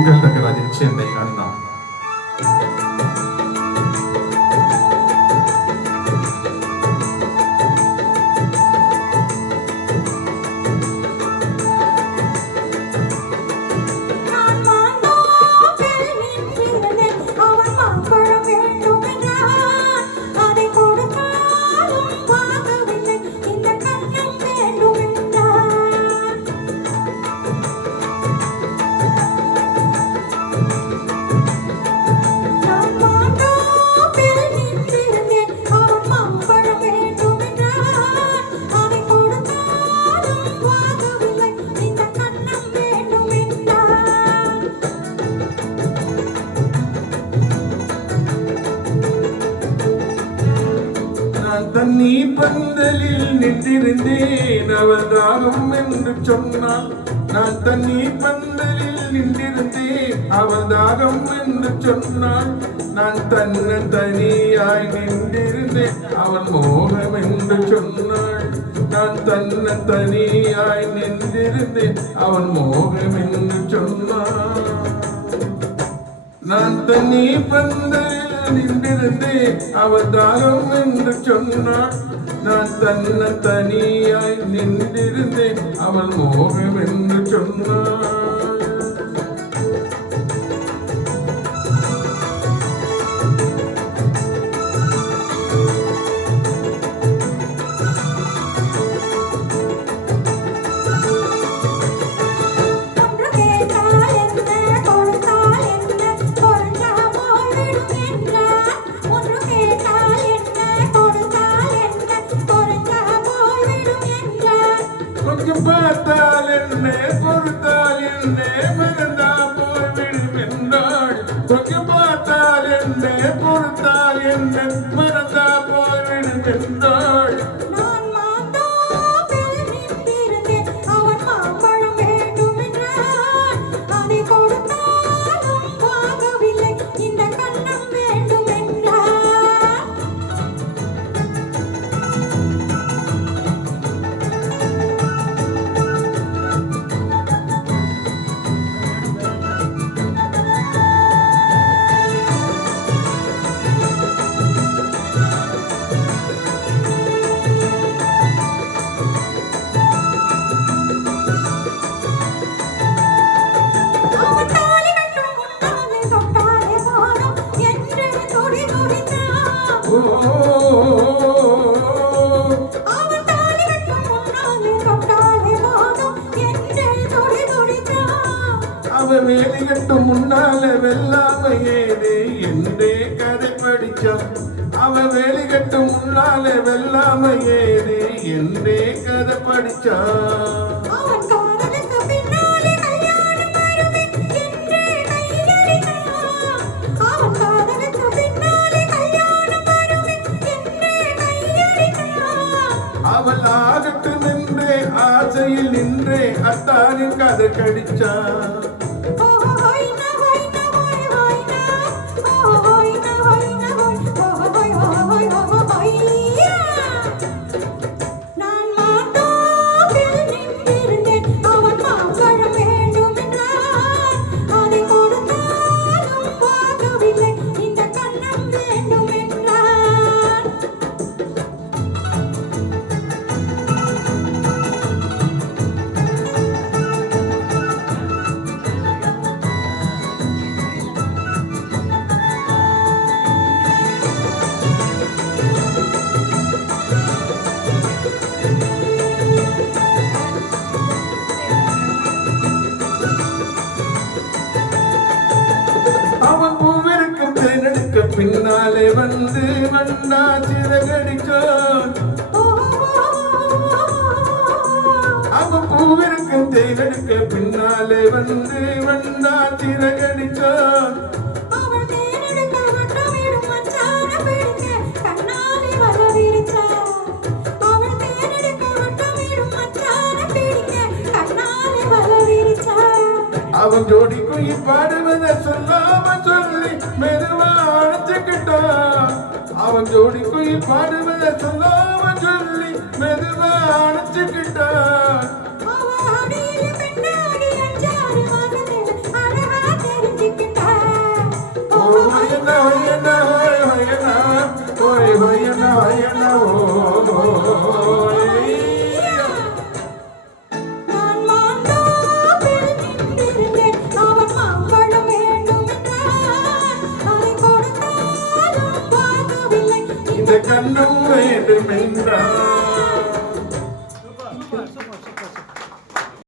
மங்கள்நகராஜன் சென்னை அண்ணா. தண்ணி பந்தலில் நின்றிருந்தேன் அவள் தாகம் என்று சொன்னாள். நான் தண்ணி பந்தலில் நின்றிருந்தேன் அவள் தாகம் என்று சொன்னாள். நான் தனியாய் நின்றிருந்தேன் அவள் மோகம் என்று சொன்னாள். நான் தனியாய் நின்றிருந்தேன் அவள் மோகம் என்று சொன்னாள். நான் தண்ணி பந்தலில் நின்றிருந்தேன் அவள் தாகம் என்று சொன்னாள். நான் தனியாய் நின்றிருந்தேன் அவள் மோகம் என்று சொன்னாள். பார்த்தால் என்ன பொறுத்தால் என்ன மறந்தா போய்விடும் என்றாள். கொஞ்சம் பார்த்தால் என்ன பொறுத்தால் என்ன மறந்தா போய்விடும் என்றாள். அவ வேலி கட்டும் முன்னால வெல்லாம ஏதே என்றே கதை படிச்சான். அவ வேலி கட்டும் முன்னால வெல்லாம ஏதே என்றே கதை படிச்சான். அவள் ஆகட்டு நின்றே ஆசையில் நின்றே அத்தானின் கதை கடிச்சான். பின்னாலே வந்து வந்தா சிறகடிச்சான். அவன் பூவிற்கும் தேனெடுக்க பின்னாலே வந்து வந்தா சிறகடிச்சான். அவன் ஜோடி குயில் பாடுவதை சொல்லாம சொல்லி மெதுவா அணைச்சுக்கிட்டான். அவன் ஜோடி குயில் பாடுவதை சொல்லாம சொல்லி மெதுவா அணைச்சுக்கிட்டான். இந்த கண்ணும் வேண்டும் என்றார்